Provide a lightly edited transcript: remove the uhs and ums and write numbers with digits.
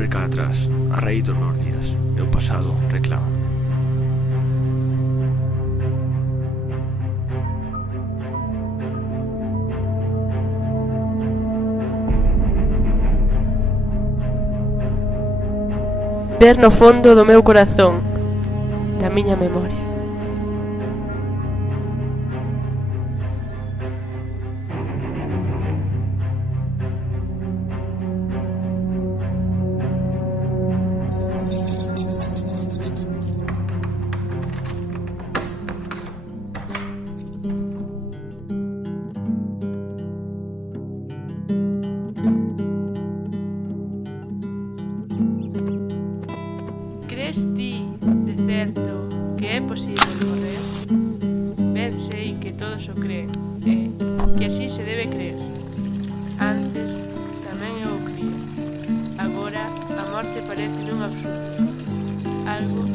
volver cara atrás, a raíz dos meus días, e o pasado reclama. Ver no fondo do meu corazón, da miña memoria. Cres ti, de certo, que é posible morrer? Ben sei que todos o creen, e que así se debe creer. Antes tamén eu o cría. Agora a morte parece un absurdo, algo